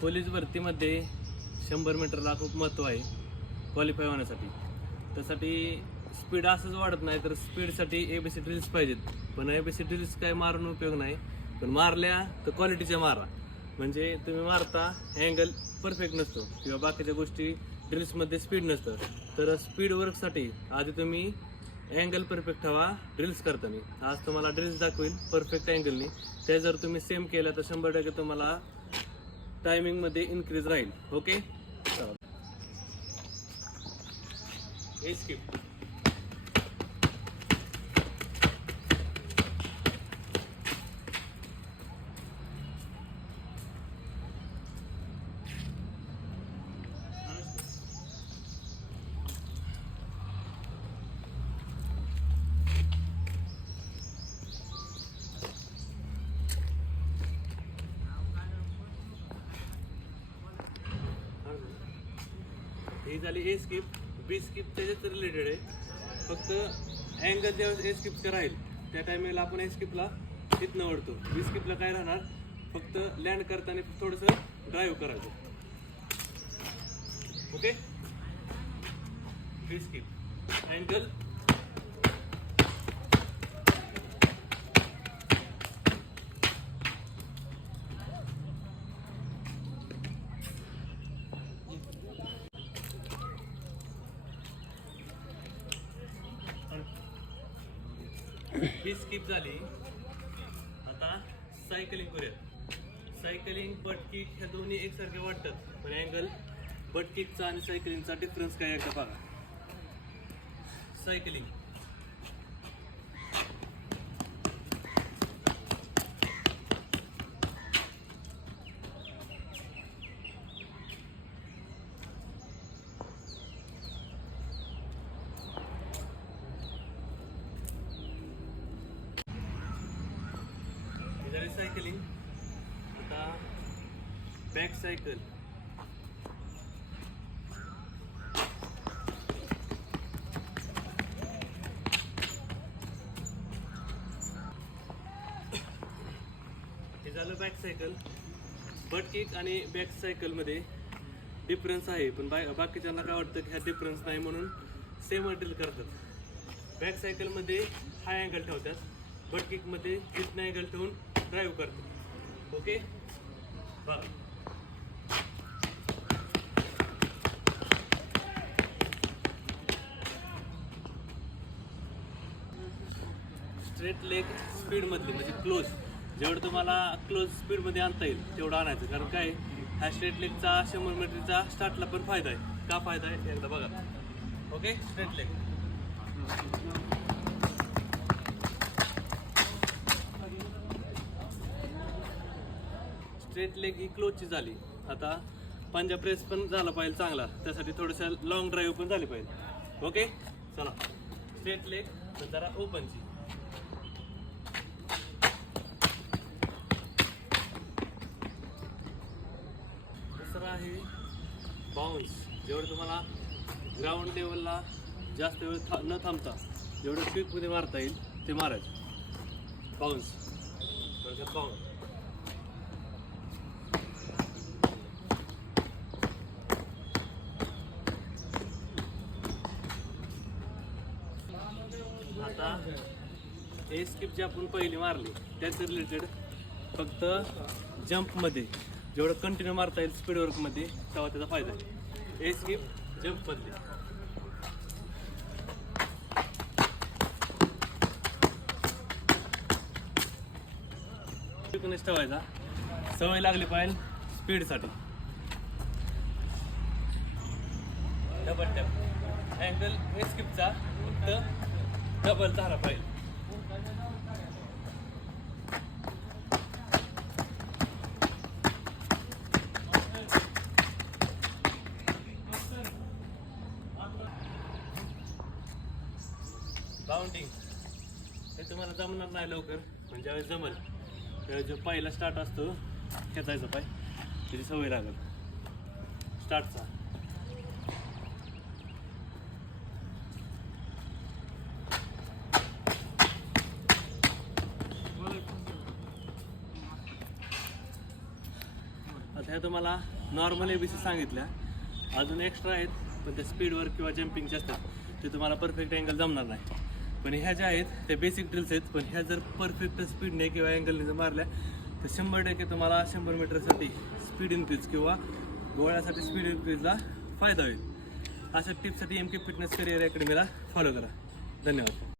Police भरतीमध्ये शंभर मीटरला खूप महत्त्व आहे क्वालिफाय होण्यासाठी. त्यासाठी स्पीड असंच वाढत नाही तर स्पीडसाठी ए बी सी ड्रिल्स पाहिजेत. पण ए बी सी ड्रिल्स काय मारून उपयोग नाही पण मारल्या तर क्वालिटीच्या मारा. म्हणजे तुम्ही मारता अँगल परफेक्ट नसतो किंवा बाकीच्या गोष्टी ड्रिल्समध्ये स्पीड नसतं. तर स्पीड वर्कसाठी आधी तुम्ही अँगल परफेक्ट हवा ड्रिल्स करताना. आज तुम्हाला ड्रिल्स दाखवेल परफेक्ट अँगलनी ते जर तुम्ही सेम केलं तर शंभर टक्के तुम्हाला टायमिंगमध्ये इन्क्रीज राहील. ओके हे स्किप ही झाली ए स्किप बी स्किप त्याच्याच रिलेटेड आहे. फक्त अँगल ज्यावेळेस ए स्किपचं राहील त्या टायमेला आपण ए स्किपला तिथनं ओढतो बी स्किपला काय राहणार? फक्त लँड करताना थोडंसं ड्राईव्ह करायचं. ओके बी स्किप अँगल ही स्किप झाली. आता सायकलिंग करूया सायकलिंग बटकिक ह्या दोन्ही एकसारखे वाटतात पण अँगल बटकिकचा आणि सायकलिंगचा डिफरन्स काय आहे का बघा. सायकलिंग ही सायकलिंग आता बॅक सायकल हे झालं बॅक सायकल बट किक आणि बॅक सायकलमध्ये डिफरन्स आहे. पण बा बाकीच्यांना काय वाटतं की ह्या डिफरन्स नाही म्हणून सेम ड्रिल करतात. बॅक सायकलमध्ये हाय अँगल ठेवतात. बट किकमध्ये इथनं अँगल ठेवून ड्राईव्ह करतात ओके बघा. स्ट्रेट लेग स्पीडमधली म्हणजे क्लोज जेवढं तुम्हाला क्लोज स्पीडमध्ये आणता येईल तेवढं आणायचं. कारण काय? ह्या स्ट्रेट लेगचा शंभर मीटरचा स्टार्टला पण फायदा आहे. का फायदा आहे? एकदा बघा. Okay straight leg straight leg ही क्लोजची झाली. आता पंजा प्रेस पण झाला पाहिजे चांगला. त्यासाठी थोडंसं लॉंग ड्राईव्ह पण झाली पाहिजे. ओके चला. स्ट्रेट लेग जरा ओपनची दुसरं आहे बाउन्स जेवढं तुम्हाला ग्राउंड लेवलला जास्त वेळ था न थांबता जेवढं क्विकमध्ये मारता येईल ते मारायचं. बाउन्स थोडक्यात बाउन्स आता हे स्किप जे आपण पहिली मारली त्याच्या रिलेटेड फक्त जम्पमध्ये जेवढं कंटिन्यू मारता येईल स्पीड वर्कमध्ये तेव्हा त्याचा फायदा आहे. हे स्किप जंपमध्ये तिकडूनच ठेवायचा. सवय लागली पाहिजे स्पीडसाठी डबल टॅप अँगल हे स्किपचा फक्त डबल झाला पाहिजे. बाउंडिंग हे तुम्हाला जमणार नाही लवकर. म्हणजे ज्यावेळेस जमल त्यावेळेस जो पहिला स्टार्ट असतो खेचायचा पाय त्याची सवय लागल. स्टार्टचा आता ह्या तुम्हाला नॉर्मल ए बी सी सांगितल्या. अजून एक्स्ट्रा आहेत पण त्या स्पीडवर किंवा जम्पिंगचे असतात. ते तुम्हाला परफेक्ट अँगल जमणार नाही. पण ह्या ज्या आहेत त्या बेसिक ड्रिल्स आहेत पण ह्या जर परफेक्ट स्पीडने किंवा अँगलने जर मारल्या तर शंभर टक्के तुम्हाला शंभर मीटरसाठी स्पीड इन्क्रीज किंवा गोळ्यासाठी स्पीड इन्क्रीजला फायदा होईल. अशा टिपसाठी एम के फिटनेस करिअर अकॅडमीला फॉलो करा. धन्यवाद.